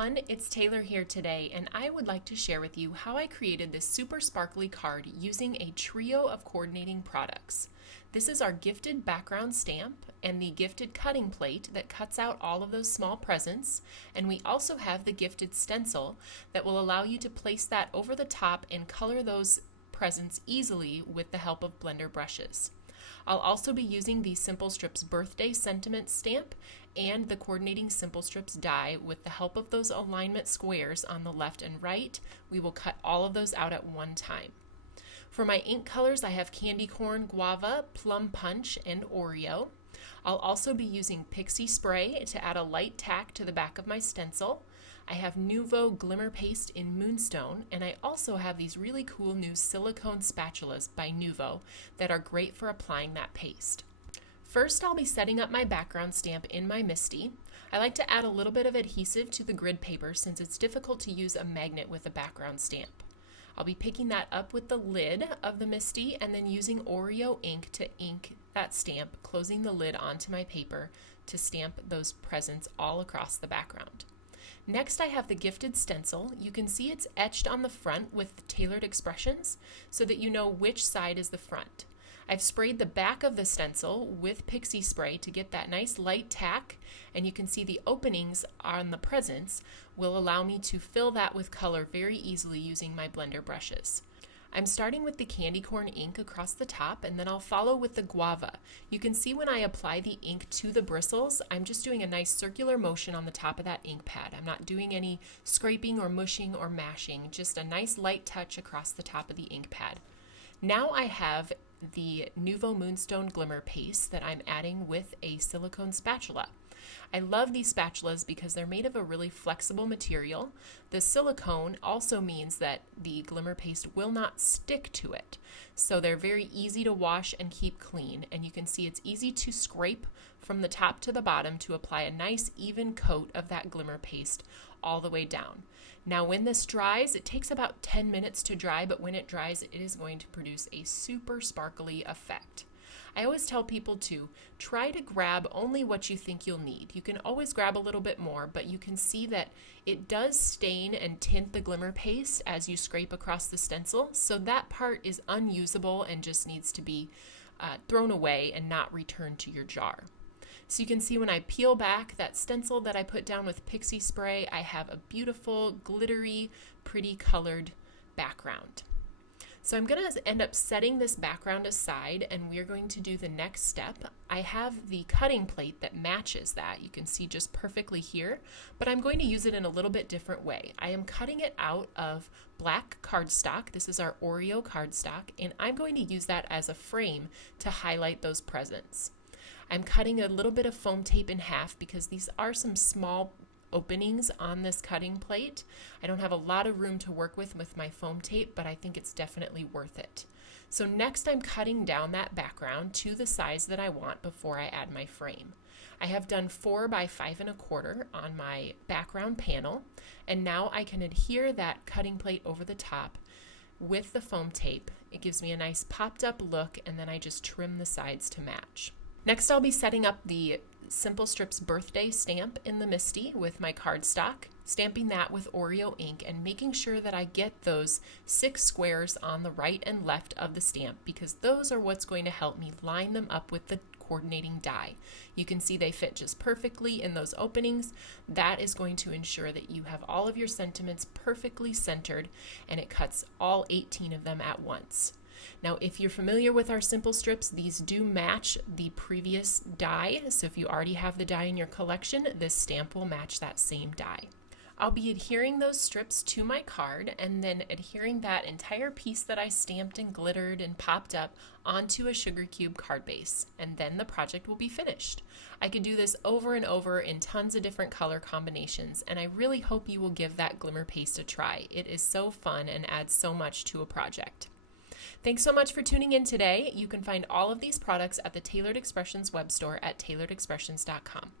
everyone, it's Taylor here today, and I would like to share with you how I created this super sparkly card using a trio of coordinating products. This is our gifted background stamp and the gifted cutting plate that cuts out all of those small presents, and we also have the gifted stencil that will allow you to place that over the top and color those presents easily with the help of blender brushes. I'll also be using the Simple Strips birthday sentiment stamp and the coordinating Simple Strips die. With the help of those alignment squares on the left and right, we will cut all of those out at one time. For my ink colors, I have candy corn, guava, plum punch, and Oreo. I'll also be using pixie spray to add a light tack to the back of my stencil. I have Nuvo Glimmer Paste in Moonstone, and I also have these really cool new silicone spatulas by Nuvo that are great for applying that paste. First, I'll be setting up my background stamp in my MISTI. I like to add a little bit of adhesive to the grid paper since it's difficult to use a magnet with a background stamp. I'll be picking that up with the lid of the MISTI and then using Oreo ink to ink that stamp, closing the lid onto my paper to stamp those presents all across the background. Next, I have the gifted stencil. You can see it's etched on the front with tailored expressions so that you know which side is the front. I've sprayed the back of the stencil with pixie spray to get that nice light tack, and you can see the openings on the presents will allow me to fill that with color very easily using my blender brushes. I'm starting with the candy corn ink across the top, and then I'll follow with the guava. You can see when I apply the ink to the bristles, I'm just doing a nice circular motion on the top of that ink pad. I'm not doing any scraping or mushing or mashing, just a nice light touch across the top of the ink pad. Now I have the Nuvo Moonstone Glimmer Paste that I'm adding with a silicone spatula. I love these spatulas because they're made of a really flexible material. The silicone also means that the glimmer paste will not stick to it. So they're very easy to wash and keep clean. And you can see it's easy to scrape from the top to the bottom to apply a nice even coat of that glimmer paste all the way down. Now when this dries, it takes about 10 minutes to dry, but when it dries, it is going to produce a super sparkly effect. I always tell people to try to grab only what you think you'll need. You can always grab a little bit more, but you can see that it does stain and tint the glimmer paste as you scrape across the stencil, so that part is unusable and just needs to be thrown away and not returned to your jar. So you can see when I peel back that stencil that I put down with pixie spray, I have a beautiful, glittery, pretty colored background. So I'm going to end up setting this background aside, and we're going to do the next step. I have the cutting plate that matches that. You can see just perfectly here, but I'm going to use it in a little bit different way. I am cutting it out of black cardstock. This is our Oreo cardstock, and I'm going to use that as a frame to highlight those presents. I'm cutting a little bit of foam tape in half because these are some small openings on this cutting plate. I don't have a lot of room to work with my foam tape, but I think it's definitely worth it. So next I'm cutting down that background to the size that I want before I add my frame. I have done 4 by 5 1/4 on my background panel, and now I can adhere that cutting plate over the top with the foam tape. It gives me a nice popped up look, and then I just trim the sides to match. Next I'll be setting up the Simple Strips birthday stamp in the MISTI with my cardstock, stamping that with Oreo ink and making sure that I get those 6 squares on the right and left of the stamp because those are what's going to help me line them up with the coordinating die. You can see they fit just perfectly in those openings. That is going to ensure that you have all of your sentiments perfectly centered and it cuts all 18 of them at once. Now, if you're familiar with our Simple Strips, these do match the previous die, so if you already have the die in your collection, this stamp will match that same die. I'll be adhering those strips to my card and then adhering that entire piece that I stamped and glittered and popped up onto a sugar cube card base, and then the project will be finished. I could do this over and over in tons of different color combinations, and I really hope you will give that glimmer paste a try. It is so fun and adds so much to a project. Thanks so much for tuning in today. You can find all of these products at the Tailored Expressions web store at tailoredexpressions.com.